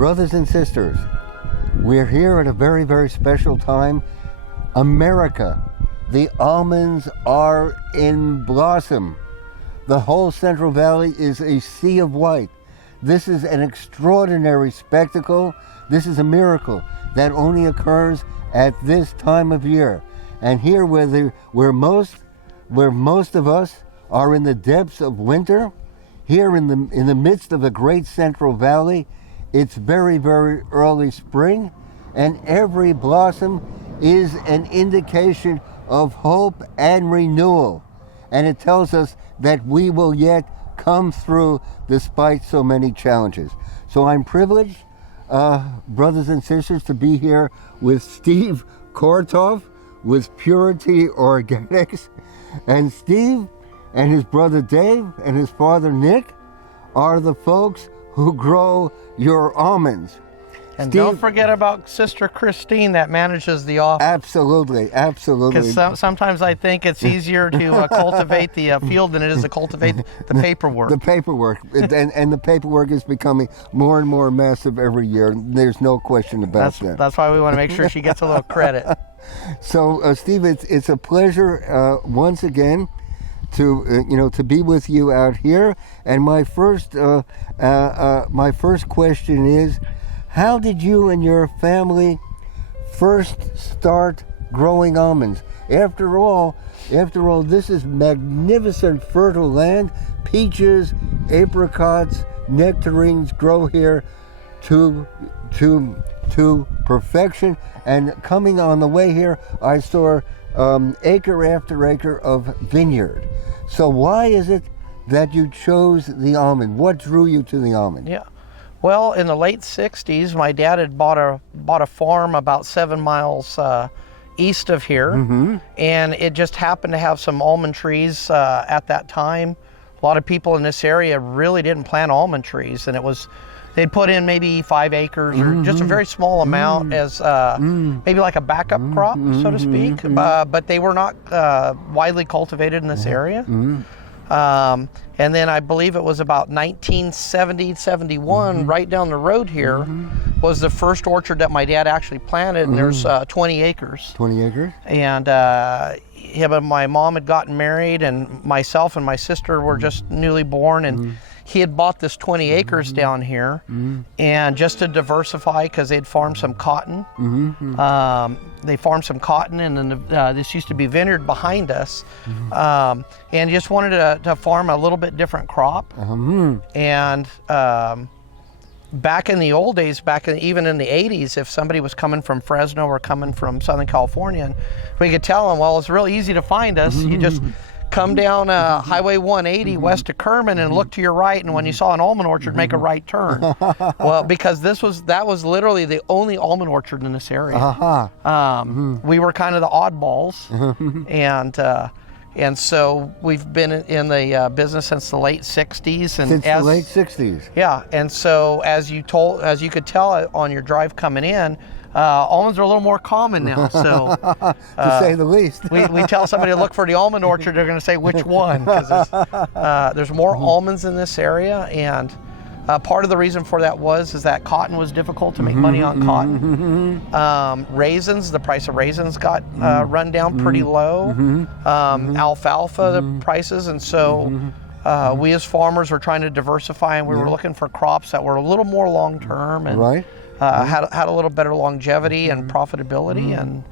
Brothers and sisters, we're here at a very, very special time. America, the almonds are in blossom. The whole Central Valley is a sea of white. This is an extraordinary spectacle. This is a miracle that only occurs at this time of year. And here where most of us are in the depths of winter, here in the midst of the great Central Valley, it's very, very early spring, and every blossom is an indication of hope and renewal. And it tells us that we will yet come through despite so many challenges. So I'm privileged, brothers and sisters, to be here with Steve Koretoff with Purity Organics. And Steve and his brother Dave and his father Nick are the folks who grow your almonds. And Steve, don't forget about Sister Christine that manages the office. Absolutely, absolutely. Because sometimes I think it's easier to cultivate the field than it is to cultivate the paperwork. The paperwork. and the paperwork is becoming more and more massive every year. There's no question about that. That's why we want to make sure she gets a little credit. So, Steve, it's a pleasure once again to be with you out here. And my first question is, how did you and your family first start growing almonds? After all, this is magnificent fertile land. Peaches, apricots, nectarines grow here to perfection. And coming on the way here, I saw acre after acre of vineyard. So why is it that you chose the almond? What drew you to the almond? Yeah. Well, in the late 60s, my dad had bought a farm about 7 miles east of here, and it just happened to have some almond trees at that time. A lot of people in this area really didn't plant almond trees, and they'd put in maybe 5 acres or just a very small amount as maybe like a backup crop, so to speak, but they were not widely cultivated in this area. And then I believe it was about 1970, 71, right down the road here, was the first orchard that my dad actually planted, and there's 20 acres. 20 acres? And him and my mom had gotten married, and myself and my sister were just newly born, and he had bought this 20 acres down here, and just to diversify, because they'd farmed some cotton. They farmed some cotton, and then this used to be vineyard behind us, and just wanted to farm a little bit different crop. And back in the old days, even in the 80s, if somebody was coming from Fresno or coming from Southern California, and we could tell them, well, it's real easy to find us. You just come down Highway 180 west of Kerman and look to your right, and when you saw an almond orchard, make a right turn. Well, because that was literally the only almond orchard in this area. We were kind of the oddballs, and so we've been in the business since the late 60s. Since the late 60s. Yeah, and so as you could tell on your drive coming in, almonds are a little more common now, so to say the least. we tell somebody to look for the almond orchard, they're going to say which one, because there's more almonds in this area, and part of the reason for that is that cotton was difficult to make money on cotton. Raisins, the price of raisins got run down pretty low. Alfalfa, the prices, and so we as farmers were trying to diversify, and we were looking for crops that were a little more long-term and had a little better longevity and profitability, and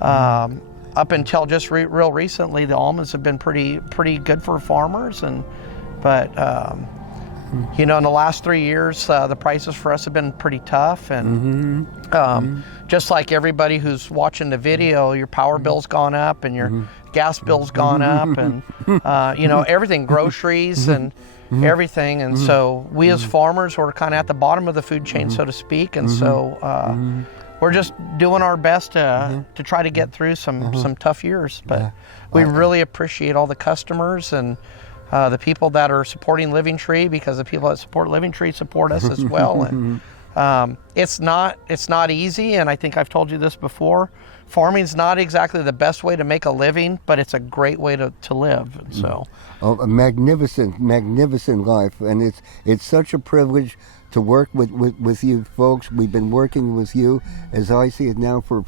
up until just real recently, the almonds have been pretty good for farmers, but in the last 3 years, the prices for us have been pretty tough, and just like everybody who's watching the video, your power bill's gone up, and your gas bill's gone up, and everything, groceries and everything, and so we as farmers were kind of at the bottom of the food chain, so to speak, and so we're just doing our best to try to get through some tough years, but we really appreciate all the customers and the people that are supporting Living Tree, because the people that support Living Tree support us as well. And it's not easy, and I think I've told you this before. farming's not exactly the best way to make a living, but it's a great way to live. And so, a magnificent life, and it's such a privilege to work with you folks. We've been working with you, as I see it now, for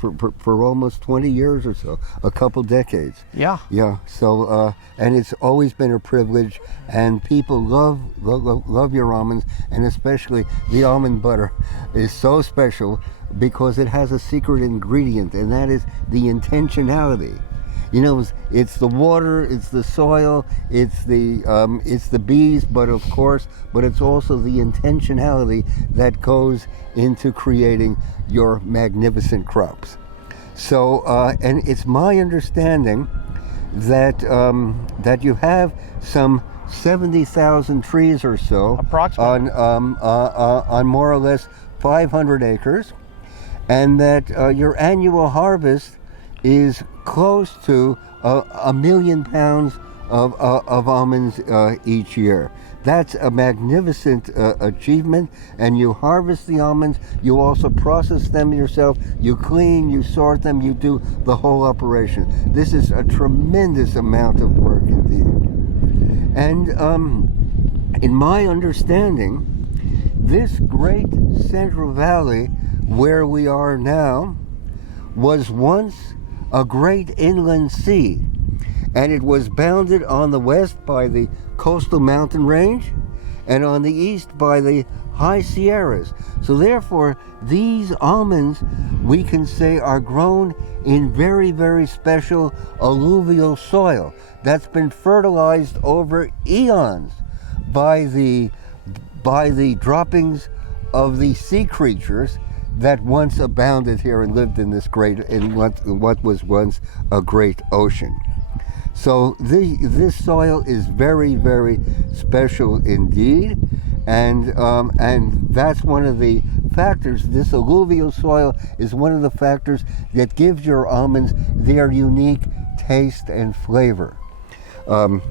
almost 20 years or so, a couple decades. Yeah. Yeah. So, and it's always been a privilege, and people love your almonds, and especially the almond butter is so special because it has a secret ingredient, and that is the intentionality. You know, it's the water, it's the soil, it's the bees, but it's also the intentionality that goes into creating your magnificent crops. So, and it's my understanding that that you have some 70,000 trees or so, approximately, on more or less 500 acres, and that your annual harvest is close to 1 million pounds of almonds each year. That's a magnificent achievement. And you harvest the almonds, you also process them yourself, you clean, you sort them, you do the whole operation. This is a tremendous amount of work indeed. And in my understanding, this great Central Valley where we are now was once a great inland sea, and it was bounded on the west by the coastal mountain range and on the east by the high Sierras. So therefore, these almonds, we can say, are grown in very, very special alluvial soil that's been fertilized over eons by the droppings of the sea creatures that once abounded here and lived in this what was once a great ocean. So this soil is very, very special indeed, and that's one of the factors. This alluvial soil is one of the factors that gives your almonds their unique taste and flavor. And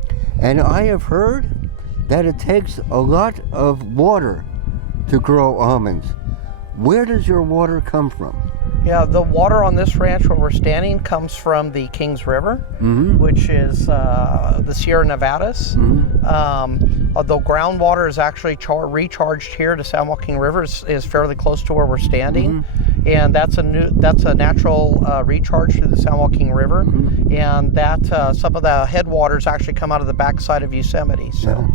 I have heard that it takes a lot of water to grow almonds. Where does your water come from? Yeah, the water on this ranch where we're standing comes from the Kings River, which is the Sierra Nevadas. The groundwater is actually recharged here to San Joaquin River, is fairly close to where we're standing, and that's a natural recharge through the San Joaquin River, and that some of the headwaters actually come out of the backside of Yosemite. So,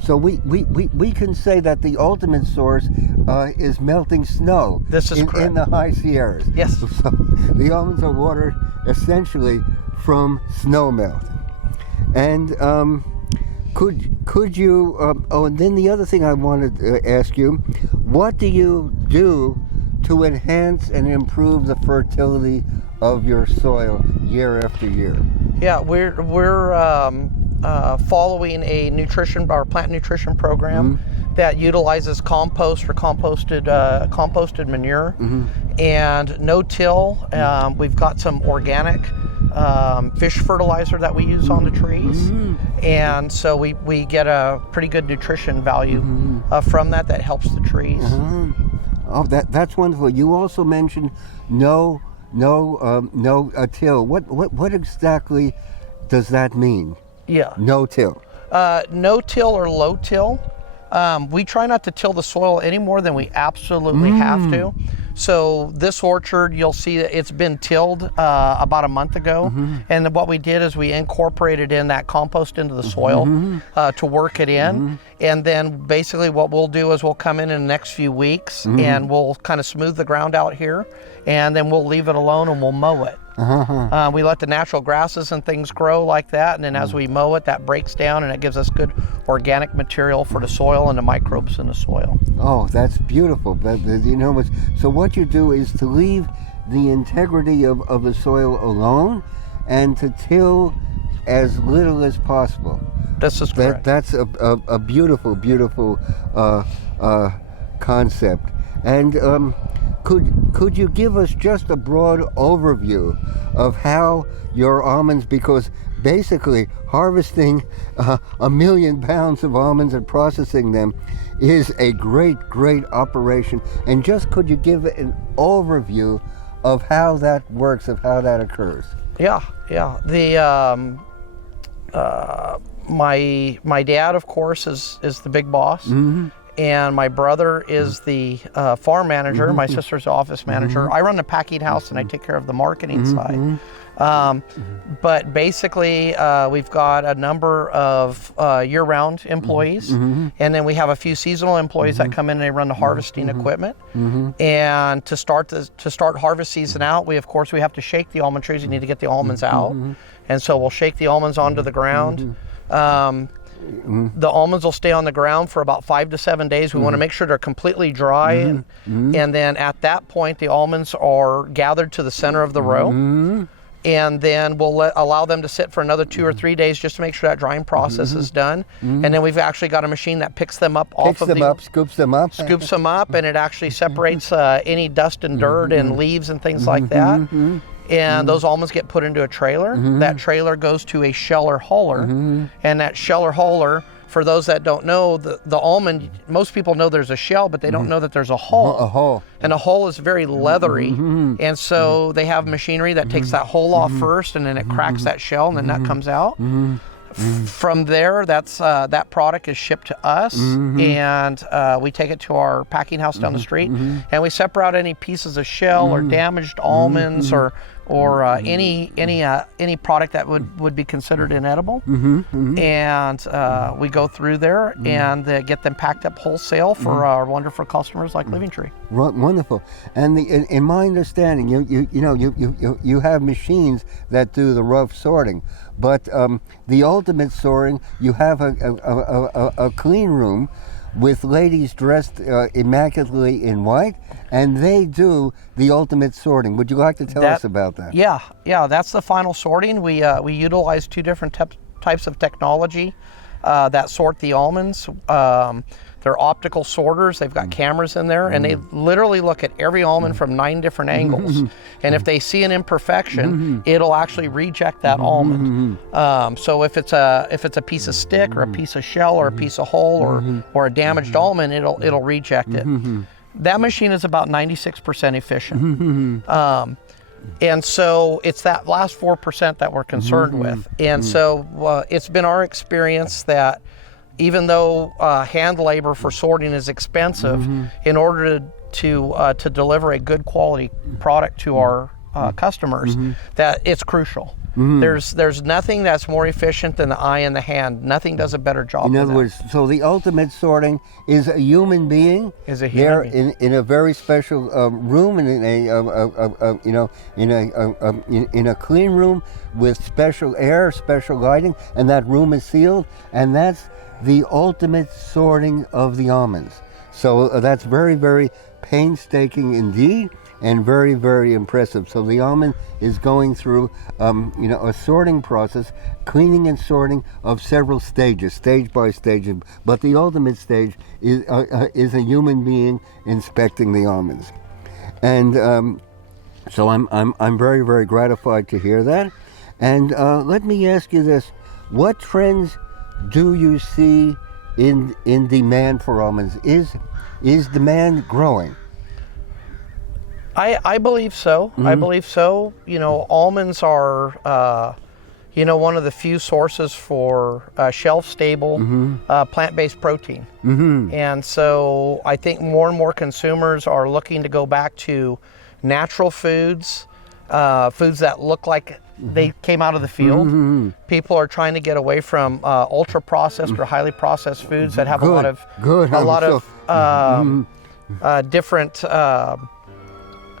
so we can say that the ultimate source is melting snow. This is correct. In the high Sierras. Yes. So the almonds are watered essentially from snow melt. And could you? And then the other thing I wanted to ask you: what do you do to enhance and improve the fertility of your soil year after year? Yeah, we're following our plant nutrition program that utilizes compost for composted manure and no-till. We've got some organic fish fertilizer that we use on the trees, and so we get a pretty good nutrition value from that helps the trees. Oh, that's wonderful. You also mentioned no till. What exactly does that mean? Yeah. No till. No till or low till. We try not to till the soil any more than we absolutely have to. So this orchard, you'll see that it's been tilled about a month ago. And what we did is we incorporated in that compost into the soil to work it in. And then basically what we'll do is we'll come in the next few weeks and we'll kind of smooth the ground out here. And then we'll leave it alone and we'll mow it. We let the natural grasses and things grow like that, and then as we mow it, that breaks down and it gives us good organic material for the soil and the microbes in the soil. Oh, that's beautiful. So what you do is to leave the integrity of the soil alone and to till as little as possible. This is correct. That's a beautiful, beautiful concept. And could you give us just a broad overview of how your almonds, because basically harvesting 1 million pounds of almonds and processing them is a great, great operation. And just could you give an overview of how that works, of how that occurs. Yeah. The my dad, of course, is the big boss, and my brother is the farm manager. My sister's the office manager. I run the packing house, and I take care of the marketing side. But basically, we've got a number of year-round employees, and then we have a few seasonal employees that come in and they run the harvesting equipment. And to start harvest season out, we have to shake the almond trees. You need to get the almonds out, and so we'll shake the almonds onto the ground. The almonds will stay on the ground for about 5 to 7 days. We want to make sure they're completely dry, and then at that point, the almonds are gathered to the center of the row. And then we'll allow them to sit for another 2 or 3 days just to make sure that drying process is done. And then we've actually got a machine that picks them up Scoops them up, and it actually separates any dust and dirt and leaves and things like that. And those almonds get put into a trailer. That trailer goes to a sheller hauler, and that sheller hauler, for those that don't know, the almond, most people know there's a shell, but they don't know that there's a hull. And a hull is very leathery. And so they have machinery that takes that hull off first, and then it cracks that shell, and then that comes out. From there, that product is shipped to us, and we take it to our packing house down the street, and we separate out any pieces of shell or damaged almonds or any product that would be considered inedible, and we go through there and get them packed up wholesale for our wonderful customers like Living Tree. Wonderful. And in my understanding, you have machines that do the rough sorting, but the ultimate sorting, you have a clean room with ladies dressed immaculately in white, and they do the ultimate sorting. Would you like to tell us about that? Yeah, that's the final sorting. We utilize 2 different types of technology that sort the almonds. They're optical sorters. They've got cameras in there, and they literally look at every almond from 9 different angles. And if they see an imperfection, it'll actually reject that almond. So if it's a piece of stick or a piece of shell or a piece of hull or a damaged almond, it'll reject it. That machine is about 96% efficient. And so it's that last 4% that we're concerned with. And so it's been our experience that even though hand labor for sorting is expensive, in order to deliver a good quality product to our customers, that it's crucial. There's nothing that's more efficient than the eye and the hand. Nothing does a better job. In other words, so the ultimate sorting is a human being. In a very special room, in a clean room with special air, special lighting, and that room is sealed, and that's the ultimate sorting of the almonds. So that's very, very painstaking indeed, and very, very impressive. So the almond is going through, a sorting process, cleaning and sorting of several stages, stage by stage. But the ultimate stage is a human being inspecting the almonds, and so I'm very, very gratified to hear that. And let me ask you this: what trends do you see in demand for almonds? Is demand growing? I believe so. I believe so. Almonds are, one of the few sources for shelf-stable plant-based protein. And so I think more and more consumers are looking to go back to natural foods, foods that look like they came out of the field. People are trying to get away from ultra-processed or highly processed foods that have a lot of different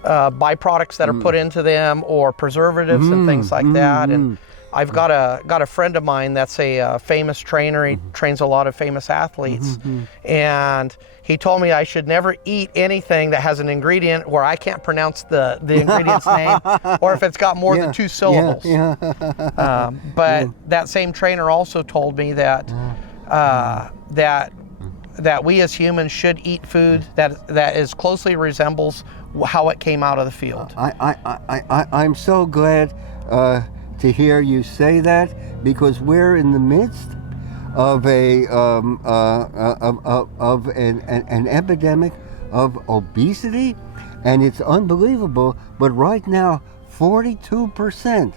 byproducts that are put into them, or preservatives and things like that. And I've got a friend of mine that's a famous trainer. He trains a lot of famous athletes, and he told me I should never eat anything that has an ingredient where I can't pronounce the ingredient's name, or if it's got more than 2 syllables. But that same trainer also told me that that we as humans should eat food that as closely resembles how it came out of the field. I'm so glad to hear you say that, because we're in the midst of an epidemic of obesity, And it's unbelievable, but right now, 42%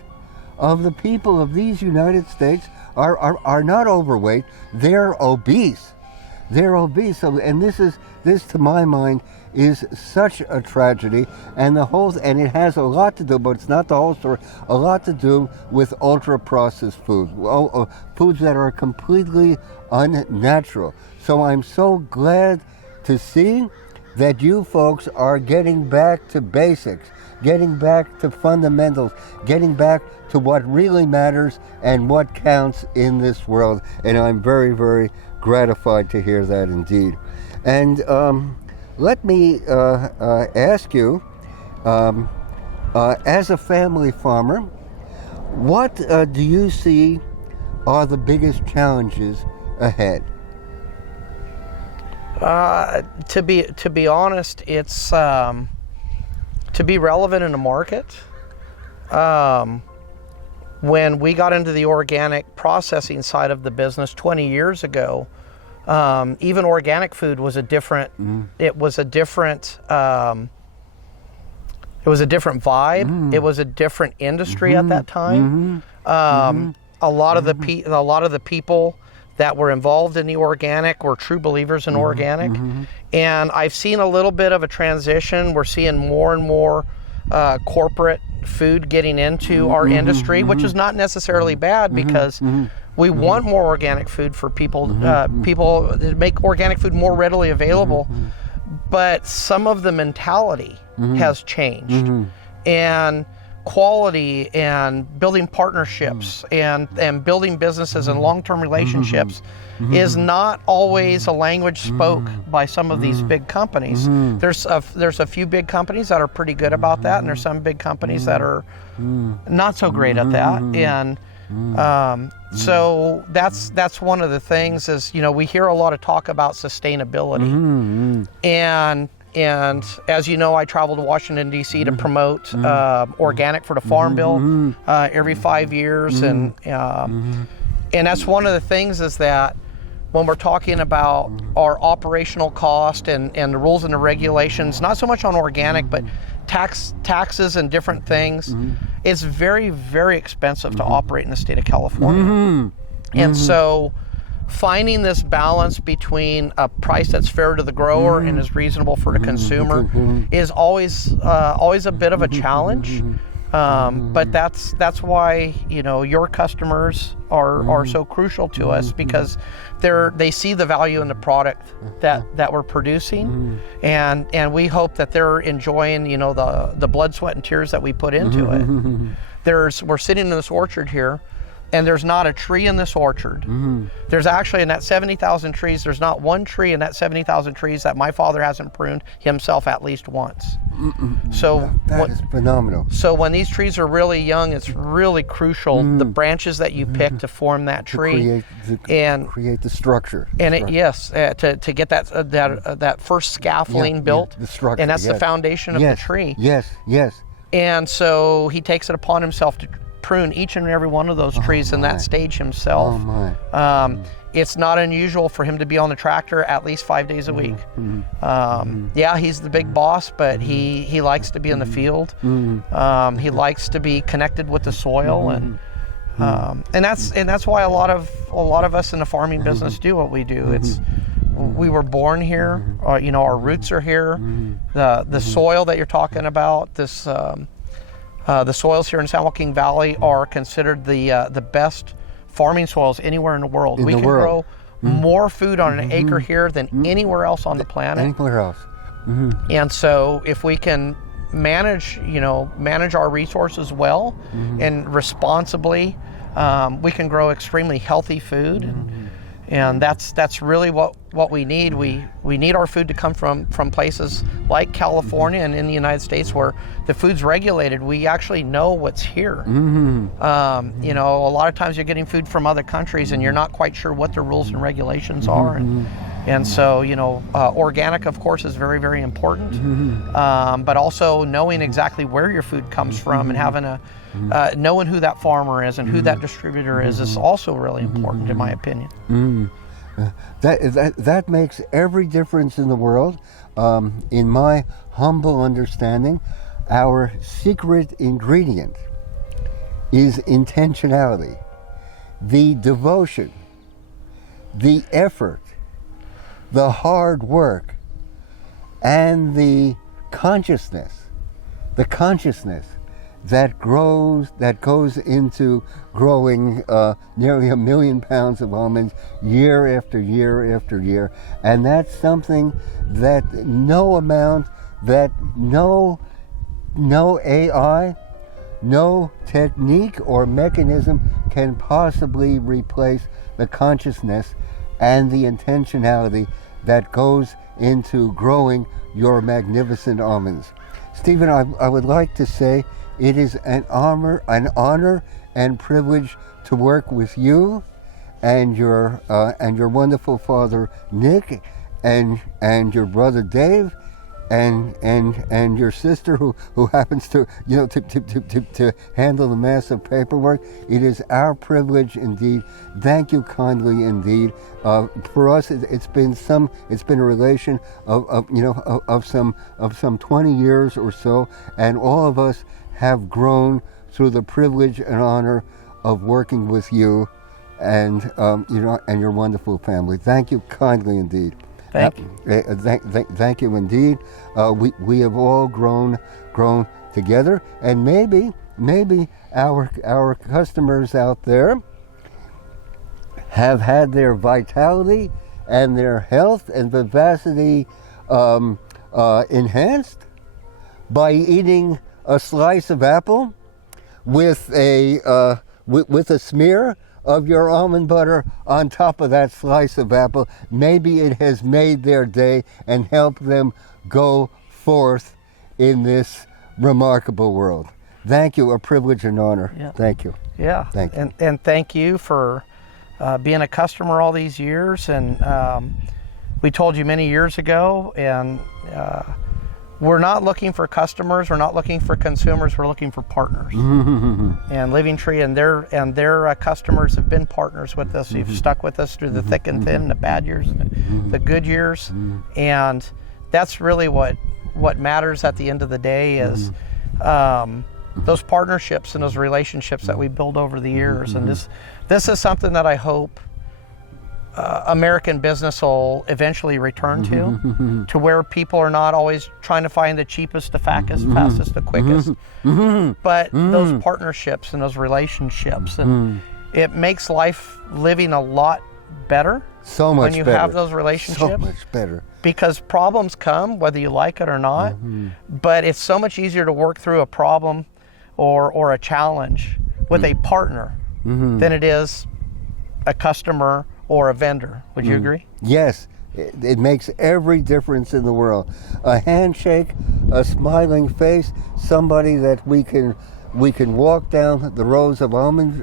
of the people of these United States are not overweight, they're obese. They're obese. So, and this to my mind is such a tragedy, and and it has a lot to do, but it's not the whole story, a lot to do with ultra-processed foods, foods that are completely unnatural. So I'm so glad to see that you folks are getting back to basics, getting back to fundamentals, getting back to what really matters and what counts in this world. And I'm very, very gratified to hear that indeed. And let me ask you, as a family farmer, what do you see are the biggest challenges ahead? To be honest, it's to be relevant in the market. When we got into the organic processing side of the business 20 years ago, even organic food was a different. It was a different. It was a different vibe. It was a different industry at that time. A lot of the people that were involved in the organic were true believers in organic. And I've seen a little bit of a transition. We're seeing more and more corporate food getting into our industry, which is not necessarily bad, because we want more organic food for people, people to make organic food more readily available. But some of the mentality has changed, and quality and building partnerships and building businesses and long-term relationships is not always a language spoke by some of these big companies. There's a few big companies that are pretty good about that, and there's some big companies that are not so great at that. And so that's one of the things is, we hear a lot of talk about sustainability. And as you know, I travel to Washington, D.C. to promote organic for the Farm Bill every 5 years. And that's one of the things is that when we're talking about our operational cost and the rules and the regulations, not so much on organic, but taxes and different things, it's very, very expensive to operate in the state of California. And so finding this balance between a price that's fair to the grower and is reasonable for the consumer is always a bit of a challenge. But that's why your customers are so crucial to us, because they see the value in the product that we're producing, and we hope that they're enjoying the blood, sweat, and tears that we put into it. We're sitting in this orchard here, and there's not a tree in this orchard. There's actually, in that 70,000 trees, there's not one tree in that 70,000 trees that my father hasn't pruned himself at least once. So that is phenomenal. So when these trees are really young, it's really crucial the branches that you pick to form that tree and create the structure. And to get that first scaffolding built, the structure, and that's the foundation of the tree. Yes. And so he takes it upon himself to prune each and every one of those trees in that stage himself. It's not unusual for him to be on the tractor at least 5 days a week. Yeah, he's the big boss, but he likes to be in the field. He likes to be connected with the soil, and that's why a lot of us in the farming business do what we do. We were born here. Our roots are here. The soil that you're talking about, the soils here in San Joaquin Valley are considered the best farming soils anywhere in the world. We can grow more food on an acre here than anywhere else on the planet. Anywhere else. And so if we can manage our resources well and responsibly, we can grow extremely healthy food. And that's really what we need. We need our food to come from places like California and in the United States, where the food's regulated. We actually know what's here. A lot of times you're getting food from other countries and you're not quite sure what the rules and regulations are. And so, organic, of course, is very, very important. But also knowing exactly where your food comes from and having knowing who that farmer is and who that distributor is also really important, in my opinion. That makes every difference in the world. In my humble understanding, our secret ingredient is intentionality, the devotion, the effort, the hard work, and the consciousness that goes into growing nearly 1 million pounds of almonds year after year after year. And that's something that no amount, that no AI, no technique or mechanism can possibly replace the consciousness and the intentionality that goes into growing your magnificent almonds. Stephen, I would like to say it is an honor and privilege to work with you and your wonderful father Nick and your brother Dave and your sister who happens to to handle the massive paperwork. It is our privilege indeed. Thank you kindly indeed. For us, it's been a relation of some 20 years or so, and all of us have grown through the privilege and honor of working with you and and your wonderful family. Thank you kindly indeed. Thank you. Thank you indeed. We have all grown together, and maybe our customers out there have had their vitality and their health and vivacity enhanced by eating a slice of apple with a smear of your almond butter on top of that slice of apple. Maybe it has made their day and helped them go forth in this remarkable world. Thank you, a privilege and honor. Yeah. Thank you. Yeah, Thank you. And thank you for being a customer all these years. And we told you many years ago, and we're not looking for customers, we're not looking for consumers, we're looking for partners. And Living Tree and their customers have been partners with us. You've stuck with us through the thick and thin, the bad years, the good years. And that's really what matters at the end of the day is those partnerships and those relationships that we build over the years. And this is something that I hope American business will eventually return to where people are not always trying to find the cheapest, the fastest, the quickest, but those partnerships and those relationships, and it makes life living a lot better. So much when you better. have those relationships. So much better. Because problems come whether you like it or not, but it's so much easier to work through a problem or a challenge with a partner than it is a customer or a vendor. Would you agree? Yes, it makes every difference in the world. A handshake, a smiling face, somebody that we can walk down the rows of almond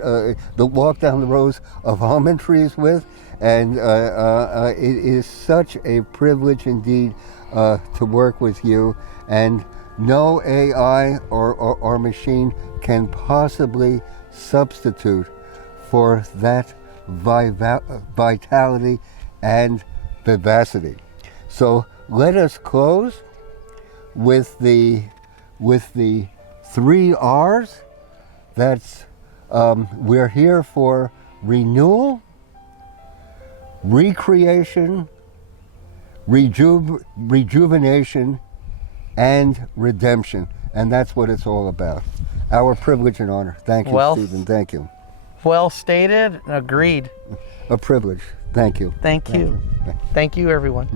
trees with, and it is such a privilege indeed to work with you. And no AI or machine can possibly substitute for that vitality and vivacity. So let us close with the 3 R's. That's we're here for renewal, recreation, rejuvenation, and redemption. And that's what it's all about. Our privilege and honor. Thank you, Stephen. Thank you. Well stated, agreed. A privilege. Thank you. Thank you, everyone.